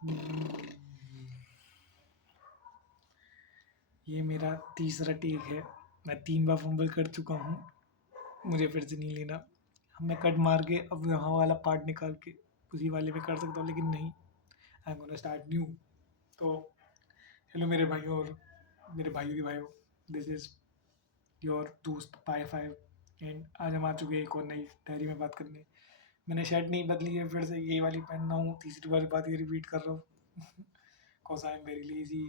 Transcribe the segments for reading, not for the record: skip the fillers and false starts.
हम्म, ये मेरा तीसरा टेक है। मैं 3 बार फंबल कर चुका हूँ। मुझे फिर से नहीं लेना। मैं कट मार के अब यहाँ वाला पार्ट निकाल के उसी वाले में कर सकता हूँ, लेकिन नहीं। आई एम गोना स्टार्ट न्यू। तो हेलो मेरे भाइयों और मेरे भाइयों के भाइयों, दिस इज योर दोस्त पाई फाइव। एंड आज हम आ चुके हैं एक और नई डायरी में बात करने। मैंने शर्ट नहीं बदली है, फिर से यही वाली पहन रहा हूँ। तीसरी वाली बात ये रिपीट कर रहा हूँ। Cause I am very lazy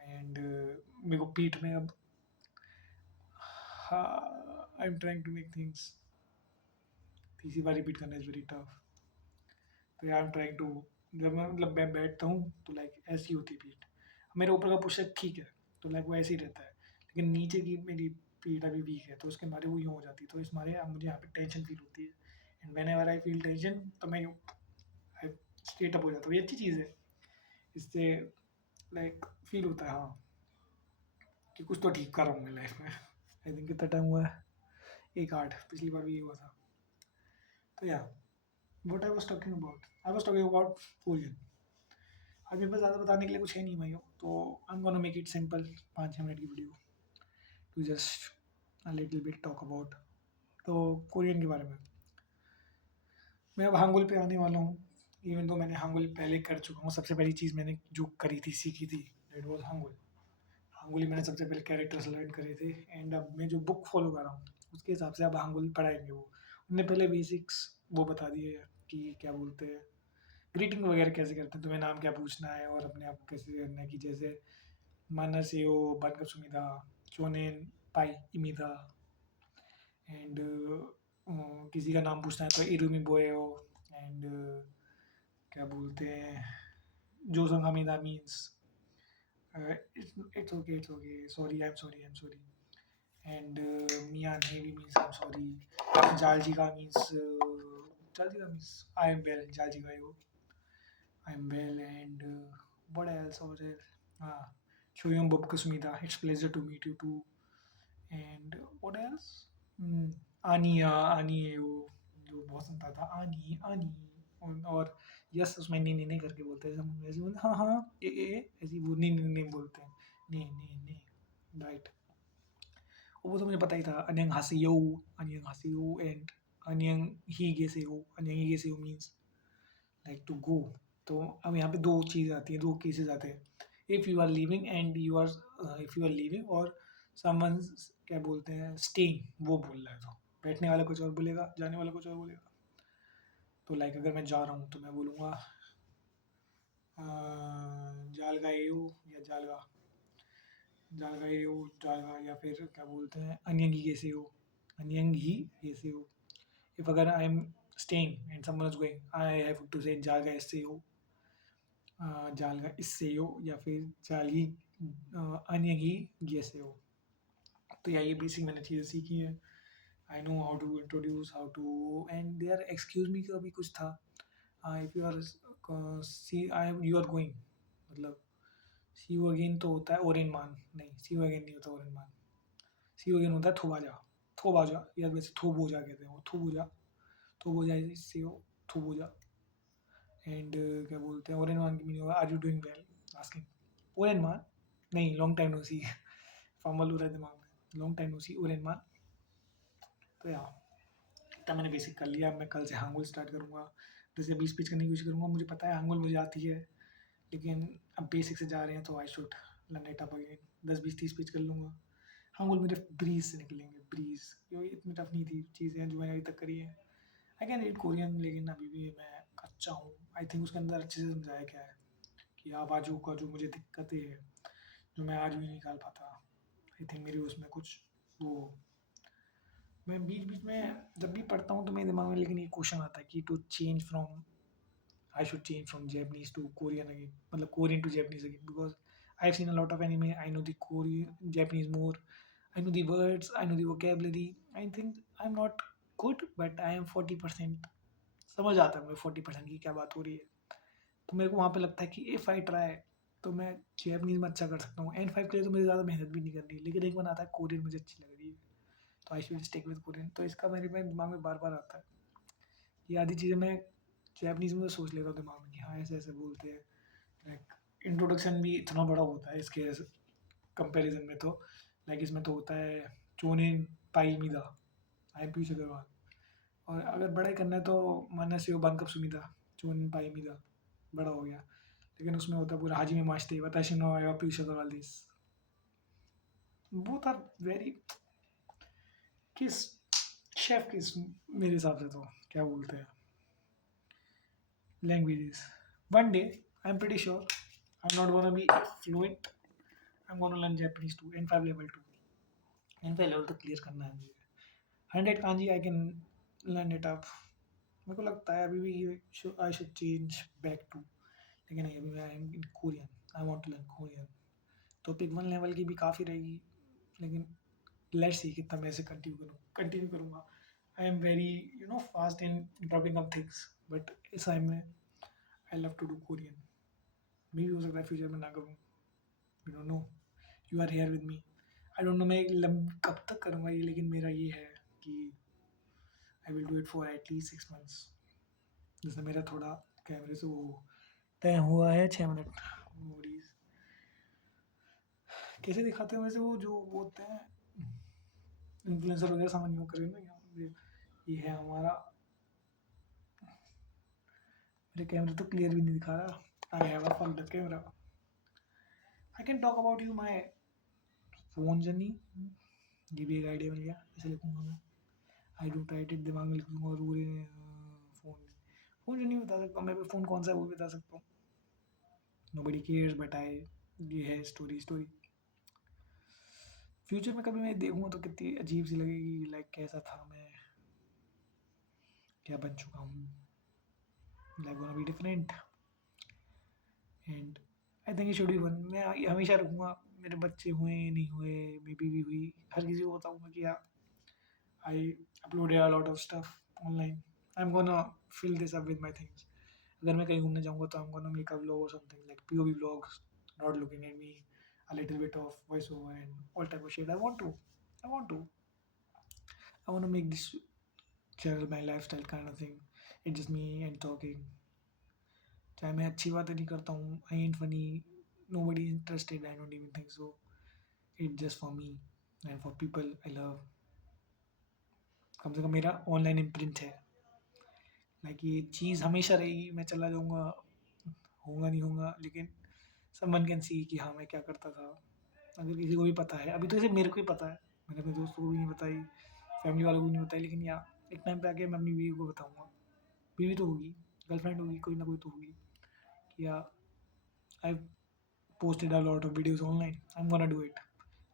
and मेरे को पीठ में अब I am trying to make things. तीसरी बार रिपीट करना इज वेरी टफ। तो आई एम ट्राइंग टू, जब मैं बैठता हूँ तो लाइक ऐसी होती है पीठ। मेरे ऊपर का पुशअप ठीक है, तो लाइक वो ऐसे ही रहता है। लेकिन नीचे की मेरी पीठ अभी वीक है, तो उसके मारे वो यूँ हो जाती है। तो इस मारे अब मुझे यहाँ पे टेंशन फील होती है। And when ever I feel tension, तो मैं स्ट्रेट अप हो जाता हूँ। ये अच्छी चीज़ है। इससे लाइक फील होता है हाँ, कि कुछ तो ठीक कर रहा हूँ मैं लाइफ में। आई थिंक कितना टाइम हुआ है, 1:08। पिछली बार भी ये हुआ था। तो या what I was talking about, I was talking about Korean. आज मेरे पास ज़्यादा बताने के लिए कुछ है नहीं भाइयों, तो I am gonna make it simple. 5-6 minute की video to just a little bit talk about. तो कोरियन के बारे में मैं अब हांगुल पे आने वाला हूँ। इवन तो मैंने हांगुल पहले कर चुका हूँ। सबसे पहली चीज़ मैंने जो करी थी, सीखी थी, डेट वॉज हांगुल। हांगुल ही मैंने सबसे पहले कैरेक्टर्स लर्न करे थे। एंड अब मैं जो बुक फॉलो कर रहा हूँ उसके हिसाब से अब हांगुल पढ़ाएंगे वो। उनने पहले बेसिक्स वो बता दिए कि क्या बोलते हैं, ग्रीटिंग वगैरह कैसे करते हैं, तुम्हें नाम क्या पूछना है और अपने आप को कैसे करना है। कि जैसे माना सेओ बनकर सुमिदा, चोनेन पाई इमिदा। एंड किसी का नाम पूछना है तो इरुमी बोएओ। एंड क्या बोलते हैं, जोसंग हमीदा means it's okay, it's okay, sorry, I am sorry, I am sorry. And मियान हेवी मीन्स आई एम सॉरी। जालजिगा मीन्स आई एम वेल, जालजिगा यो I am well. And what else over there? Ah, Shoyom Bobkasumida, it's pleasure to meet you too. And what else? Hmm, आनिया आनिए वो जो बहुत सुनता था, आनी आनी। और यस उसमें नी नी नहीं करके बोलते हैं। हम ऐसे बोलते हाँ हाँ ए ऐसी वो नी नी नहीं बोलते हैं। नी नी नी, राइट। वो तो मुझे पता ही था। अनियंग हासियो, अनियंग हासियो। एंड अनियंग ही गेसेयो, अनियंग ही गेसेयो मीन्स लाइक टू गो। तो अब यहाँ पे दो चीज़ आती है, दो केसेस आते हैं। If you are living and you are, if you are living और समवन क्या बोलते हैं स्टेइंग, वो बोल रहा है। तो बैठने वाला कुछ और बोलेगा, जाने वाला कुछ और बोलेगा। तो लाइक अगर मैं जा रहा हूँ तो मैं बोलूँगा जालगा एयू या जालगा, जालगा एयू, जालगा। या फिर क्या बोलते हैं अनियंगी कैसे हो, अनियंगी कैसे हो। इफ अगर I am staying and someone is going, I have to say जालगा ऐसे हो, जालगा इससे हो, या फिर जालगी अनियंगी कैसे हो। तो या ये बेसिक मैंने चीज़ें सीखी है। I know how to introduce, how to. And there excuse me का भी कुछ था। If you are see I you are going, मतलब सी यू अगेन तो होता है ओरेन मान, नहीं सी यू अगेन नहीं होता ओरेन मान। सी यू अगेन होता है थोबाजा, थोबाजा, या वैसे थोबोजा कहते हैं वो, थोबोजा, थोबोजा इससे हो, थोबोजा। एंड क्या बोलते हैं ओरेन मान की मीनिंग होगा are you doing well, asking ओरेन मान। नहीं, long time no see. Fumble हो रहा है दिमाग में, लॉन्ग टाइम नो सी ओरेन मान। तो यार इतना मैंने बेसिक कर लिया। अब मैं कल से हांगुल स्टार्ट करूँगा। 10 या 20 पेज करने की कोशिश करूँगा। मुझे पता है हांगुल मुझे आती है, लेकिन अब बेसिक से जा रहे हैं तो I should learn it up again. 10-20-30 page कर लूँगा। हांगुल मेरे ब्रीज से निकलेंगे, ब्रीज। क्योंकि इतनी टफ नहीं थी चीज़ें जो मैंने अभी तक करी है। आई कैन रीड कोरियन, लेकिन अभी भी मैं कच्चा हूँ। आई थिंक उसके अंदर अच्छे से समझाया क्या है कि आवाज़ों का जो मुझे दिक्कतें हैं, जो मैं आज भी नहीं निकाल पाता। आई थिंक मेरी उसमें कुछ वो, मैं बीच बीच में जब भी पढ़ता हूँ तो मेरे दिमाग में लेकिन ये क्वेश्चन आता है कि to change from, I should change from Japanese to Korean again, मतलब Korean to Japanese again, because I've seen a lot of anime. I know the Korean, Japanese more. I know the words. I know the vocabulary. I think I'm not good, but I am 40%। समझ आता है मुझे 40% की क्या बात हो रही है। तो मेरे को वहाँ पे लगता है कि इफ़ आई ट्राई तो मैं जैपनीज में अच्छा कर सकता हूँ। N5 के लिए तो मुझे ज़्यादा मेहनत भी नहीं करनी, लेकिन एक बार आता है कोरियन मुझे अच्छी लग रही है, तो I should stick with Korean. तो इसका मेरे दिमाग में बार बार आता है। ये आधी चीज़ें मैं जैपनीज़ में तो सोच लेता हूँ दिमाग में कि हाँ ऐसे ऐसे बोलते हैं। लाइक इंट्रोडक्शन भी इतना बड़ा होता है इसके कंपैरिजन में तो। लाइक इसमें तो होता है चोनिन पाइमिदा, आई एम पीयूष अग्रवाल। और अगर बड़ा ही करना है तो मानस यो बनकप सुमिदा, चोनिन पाइमिदा, बड़ा हो गया। लेकिन उसमें होता है पूरा हाजी में मास्ते वताशी नो आया Piyush Agrawal this. Both are very kiss chef kiss, मेरे हिसाब से तो क्या बोलते हैं languages. One day, I'm pretty sure I'm not gonna be fluent. I'm gonna learn Japanese too. N5 level 2. N5 level तो क्लियर करना है मुझे। 100 kanji I can learn it up. मेरे को लगता है अभी भी I should change back to, लेकिन नहीं, अभी मैं I'm in Korean. I want to learn Korean. तो पिक 1 लेवल की भी काफ़ी रहेगी, लेकिन लेट्स सी कितना मैं इसे कंटिन्यू करूँगा। I am very fast in dropping up things, but इस टाइम में I love to do Korean. मे भी हो सकता है फ्यूचर में ना करूँ, you don't know, you are here with me. I don't know मैं कब तक करूँगा ये, लेकिन मेरा ये है कि I will do it for at least 6 months। जैसे मेरा थोड़ा कैमरे से वो तय हुआ है 6 मिनट। मोरीज कैसे दिखाते हैं वैसे, वो जो बोलते हैं इन्फ्लुएंसर वगैरह, समझ नहीं करें ना, ये है हमारा। मेरे कैमरे तो क्लियर भी नहीं दिखा रहा। I have a fuck the camera. I can talk about you my phone journey. ये भी एक आइडिया मिल गया, ऐसे लिखूंगा मैं। आई डोंट राइट इट, दिमाग में लिख दूंगा और पूरे फोन फोन जर्नी बता सकता हूँ मैं, फ़ोन कौन सा है वो भी बता सकता हूँ। नोबडी केयर्स बट आई, ये है स्टोरी। फ्यूचर में कभी मैं देखूंगा तो कितनी अजीब सी लगेगी, लाइक कैसा था मैं, क्या बन चुका हूँ। Like gonna be different and I think it should be fun. मैं हमेशा रखूँगा, मेरे बच्चे हुए नहीं हुए, बेबी भी हुई, हर किसी को बताऊँगा कि यार I uploaded a lot of stuff online. I am gonna fill this up with my things. अगर मैं कहीं घूमने जाऊँगा तो I am gonna make a vlog और something like POV vlogs, not looking at me, a little bit of voiceover and all type of shit. I want to make this channel my lifestyle kind of thing. It's just me and talking. चाहे मैं अच्छी बातें नहीं करता हूँ, I ain't funny, nobody interested, I don't even think so. It's just for me and for people I love. कम से कम मेरा online imprint है, लाइक ये चीज़ हमेशा रहेगी। मैं चला जाऊँगा, होगा नहीं होगा, लेकिन समवन कैन सी कि हाँ मैं क्या करता था। अगर किसी को भी पता है, अभी तो जैसे मेरे को ही पता है, मैंने अपने दोस्तों को भी नहीं बताई, फैमिली वालों को भी नहीं बताई, लेकिन यार एक टाइम पे आके मैं अपनी बीवी को बताऊँगा। बीवी तो होगी, गर्लफ्रेंड होगी, कोई ना कोई तो होगी, कि यार आई posted a lot of videos online, I'm gonna do it।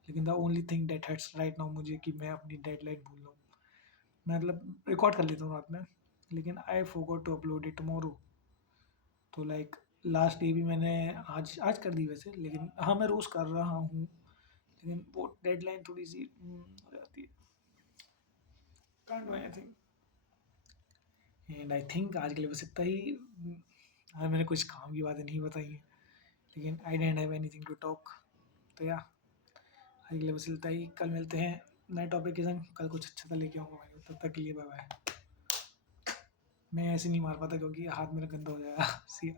लेकिन the only thing that hurts right now मुझे कि मैं अपनी डेडलाइन भूल रहा हूँ। मैं मतलब रिकॉर्ड कर लेता हूँ रात में, लेकिन आई forgot to upload it tomorrow। तो लाइक लास्ट डे भी मैंने आज कर दी वैसे, लेकिन हाँ मैं रोज़ कर रहा हूँ, लेकिन वो डेडलाइन थोड़ी सी हो जाती है। Can't do anything and I think आज के लिए बस इतना ही। आज मैंने कुछ काम की बातें नहीं बताई हैं, लेकिन I don't have anything to talk. तो या आज के लिए बस इतना ही। कल मिलते हैं नए टॉपिक के संग, कल कुछ अच्छा सा लेके आऊँगा भाई। तब तक के लिए बाय बाय। मैं ऐसे नहीं मार पाता क्योंकि हाथ मेरा गंदा हो जाएगा। सी